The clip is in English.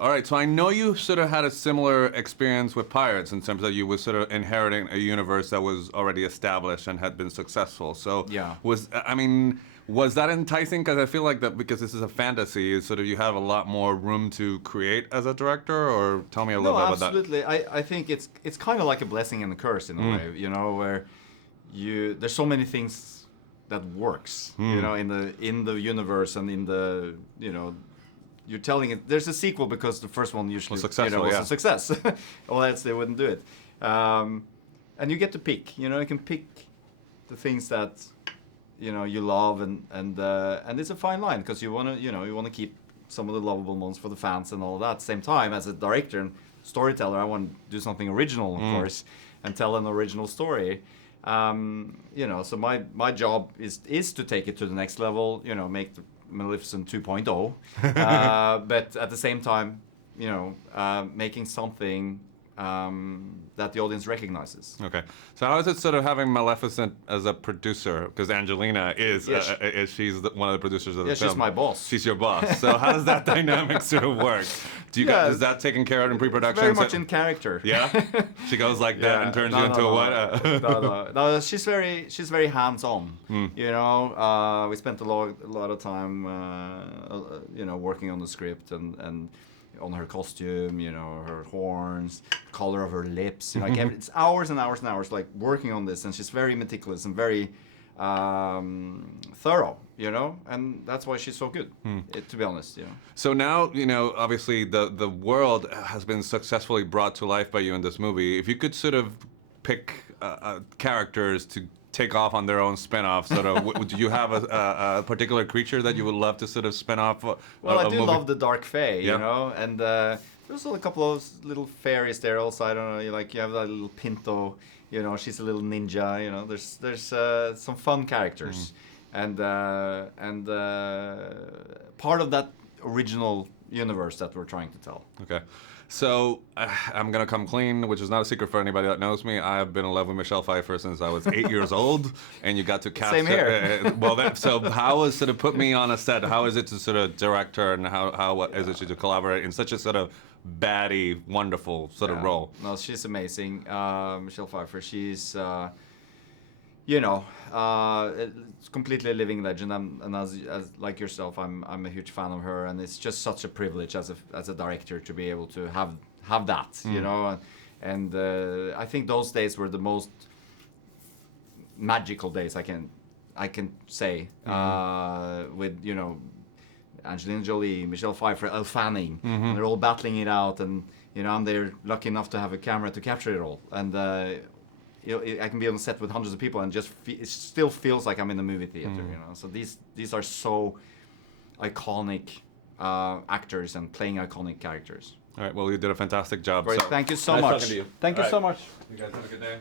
All right, so I know you sort of had a similar experience with Pirates in terms that you were sort of inheriting a universe that was already established and had been successful. So Yeah. was that enticing? Because I feel like that because this is a fantasy, is sort of you have a lot more room to create as a director. Or tell me a little bit about that. Absolutely. I think it's kind of like a blessing and a curse in a way, you know, where there's so many things that works, you know, in the universe and in the, you know, you're telling it. There's a sequel because the first one usually was a success. Or else they wouldn't do it. And you get to pick. You know, you can pick the things that you know you love, and it's a fine line because you want to keep some of the lovable ones for the fans and all of that. At the same time, as a director and storyteller, I want to do something original, of course, and tell an original story. You know, so my job is to take it to the next level. You know, make the Maleficent 2.0, but at the same time, you know, making something that the audience recognizes. Okay, so how is it sort of having Maleficent as a producer? Because Angelina is she's one of the producers of the film. Yeah, she's my boss. She's your boss. So how does that dynamic sort of work? Do you guys, is that taken care of in pre-production? Very much in character. Yeah, she goes like that and turns you into a what? No, she's very hands-on. You know, we spent a lot of time, you know, working on the script and on her costume, you know, her horns, color of her lips. You know, like it's hours and hours and hours, like working on this, and she's very meticulous and very thorough, you know, and that's why she's so good, to be honest, you know. So now, you know, obviously the world has been successfully brought to life by you in this movie. If you could sort of pick characters to take off on their own spin-off, sort of, do you have a particular creature that you would love to sort of spin off? Well, I do love the Dark Fae, you know, and there's a couple of little fairies there also. I don't know, like you have that little Pinto, you know, she's a little ninja, you know. There's some fun characters, and part of that original universe that we're trying to tell. Okay. So I'm gonna come clean, which is not a secret for anybody that knows me. I have been in love with Michelle Pfeiffer since I was 8 years old, and you got to cast Same her. Well, so how was sort of put me on a set? How is it to sort of direct her, and what is it to collaborate in such a sort of baddie, wonderful sort of role? No, she's amazing, Michelle Pfeiffer. She's you know, it's completely a living legend. And as like yourself, I'm a huge fan of her, and it's just such a privilege as a director to be able to have that, you know. And I think those days were the most magical days I can say, with, you know, Angelina Jolie, Michelle Pfeiffer, Elle Fanning, and they're all battling it out, and you know, I'm there lucky enough to have a camera to capture it all, and you know, I can be on set with hundreds of people and just it still feels like I'm in a movie theater, you know. So these are so iconic actors and playing iconic characters. All right, well, you did a fantastic job. Great, so. thank you so Nice much. Talking to you. Thank you so much. You guys have a good day.